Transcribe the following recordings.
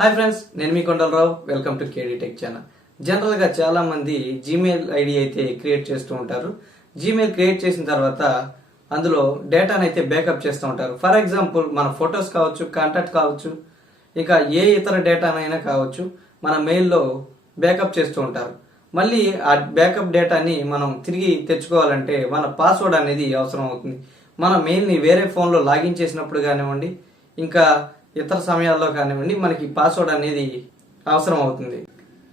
Hi friends, నేను మీ Kondalarao. Welcome to KD tech channel. జనరల్గా చాలా మంది జీమెయిల్ ఐడి అయితే క్రియేట్ చేస్తూ ఉంటారు. జీమెయిల్ క్రియేట్ చేసిన తర్వాత అందులో డేటాను అయితే బ్యాకప్ చేస్తూ ఉంటారు. ఫర్ ఎగ్జాంపుల్ మన ఫొటోస్ కావచ్చు, కాంటాక్ట్ కావచ్చు, ఇక ఏ ఇతర డేటానైనా కావచ్చు, మన మెయిల్లో బ్యాకప్ చేస్తూ ఉంటారు. మళ్ళీ ఆ బ్యాకప్ డేటాని మనం తిరిగి తెచ్చుకోవాలంటే మన పాస్వర్డ్ అనేది అవసరం అవుతుంది. మన మెయిల్ని వేరే ఫోన్లో లాగిన్ చేసినప్పుడు కానివ్వండి, ఇంకా ఇతర సమయాల్లో కానివ్వండి, మనకి పాస్వర్డ్ అనేది అవసరం అవుతుంది.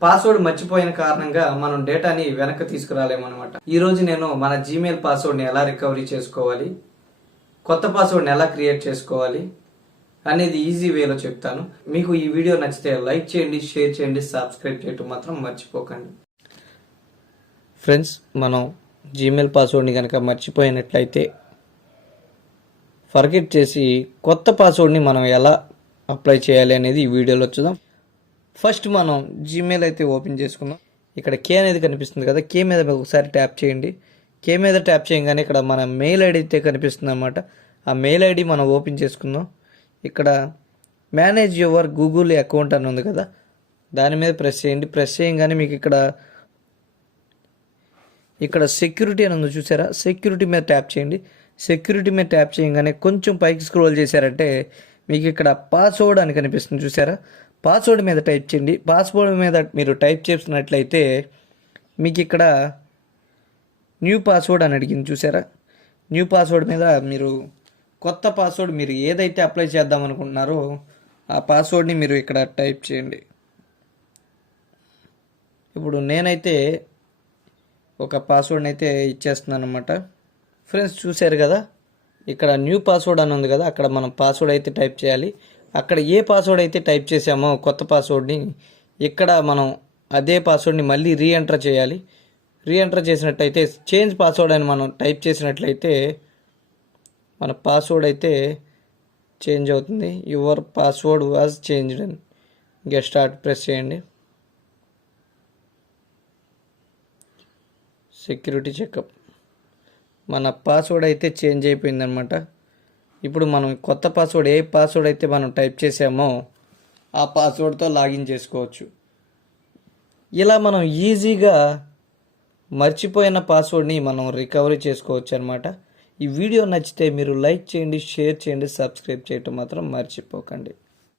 పాస్వర్డ్ మర్చిపోయిన కారణంగా మనం డేటాని వెనక్కి తీసుకురాలేమన్నమాట. ఈ రోజు నేను మన జీమెయిల్ పాస్వర్డ్ని ఎలా రికవరీ చేసుకోవాలి, కొత్త పాస్వర్డ్ని ఎలా క్రియేట్ చేసుకోవాలి అనేది ఈజీ వేలో చెప్తాను. మీకు ఈ వీడియో నచ్చితే లైక్ చేయండి, షేర్ చేయండి, సబ్స్క్రైబ్ చేయటం మాత్రం మర్చిపోకండి. ఫ్రెండ్స్, మనం జీమెయిల్ పాస్వర్డ్ని కనుక మర్చిపోయినట్లయితే ఫర్గెట్ చేసి కొత్త పాస్వర్డ్ని మనం ఎలా అప్లై చేయాలి అనేది ఈ వీడియోలో చూద్దాం. ఫస్ట్ మనం జీమెయిల్ అయితే ఓపెన్ చేసుకుందాం. ఇక్కడ కే అనేది కనిపిస్తుంది కదా, కే మీద ఒకసారి ట్యాప్ చేయండి. కే మీద ట్యాప్ చేయగానే ఇక్కడ మన మెయిల్ ఐడి అయితే కనిపిస్తుంది అనమాట. ఆ మెయిల్ ఐడి మనం ఓపెన్ చేసుకుందాం. ఇక్కడ మేనేజ్ యువర్ గూగుల్ అకౌంట్ అని ఉంది కదా, దాని మీద ప్రెస్ చేయండి. ప్రెస్ చేయగానే మీకు ఇక్కడ సెక్యూరిటీ అని ఉంది చూసారా, సెక్యూరిటీ మీద ట్యాప్ చేయండి. సెక్యూరిటీ మీద ట్యాప్ చేయగానే కొంచెం పైకి స్క్రోల్ చేశారంటే మీకు ఇక్కడ పాస్వర్డ్ అని కనిపిస్తుంది చూసారా, పాస్వర్డ్ మీద టైప్ చేయండి. పాస్వర్డ్ మీద మీరు టైప్ చేసినట్లయితే మీకు ఇక్కడ న్యూ పాస్వర్డ్ అని అడిగింది చూసారా. న్యూ పాస్వర్డ్ మీద మీరు కొత్త పాస్వర్డ్ మీరు ఏదైతే అప్లై చేద్దాం అనుకుంటున్నారో ఆ పాస్వర్డ్ని మీరు ఇక్కడ టైప్ చేయండి. ఇప్పుడు నేనైతే ఒక పాస్వర్డ్ని అయితే ఇచ్చేస్తున్నాను అనమాట. ఫ్రెండ్స్, చూశారు కదా, ఇక్కడ న్యూ పాస్వర్డ్ అని ఉంది కదా, అక్కడ మనం పాస్వర్డ్ అయితే టైప్ చేయాలి. అక్కడ ఏ పాస్వర్డ్ అయితే టైప్ చేసామో కొత్త పాస్వర్డ్ని ఇక్కడ మనం అదే పాస్వర్డ్ని మళ్ళీ రీఎంటర్ చేయాలి. రీఎంటర్ చేసినట్టయితే చేంజ్ పాస్వర్డ్ అని మనం టైప్ చేసినట్లయితే మన పాస్వర్డ్ అయితే చేంజ్ అవుతుంది. యువర్ పాస్వర్డ్ వాజ్ చేంజ్డ్ అని గెట్ స్టార్ట్ ప్రెస్ చేయండి. సెక్యూరిటీ చెకప్, మన పాస్వర్డ్ అయితే చేంజ్ అయిపోయిందనమాట. ఇప్పుడు మనం కొత్త పాస్వర్డ్, ఏ పాస్వర్డ్ అయితే మనం టైప్ చేసామో ఆ పాస్వర్డ్తో లాగిన్ చేసుకోవచ్చు. ఇలా మనం ఈజీగా మర్చిపోయిన పాస్వర్డ్ని మనం రికవరీ చేసుకోవచ్చు అనమాట. ఈ వీడియో నచ్చితే మీరు లైక్ చేయండి, షేర్ చేయండి, సబ్స్క్రైబ్ చేయటం మాత్రం మర్చిపోకండి.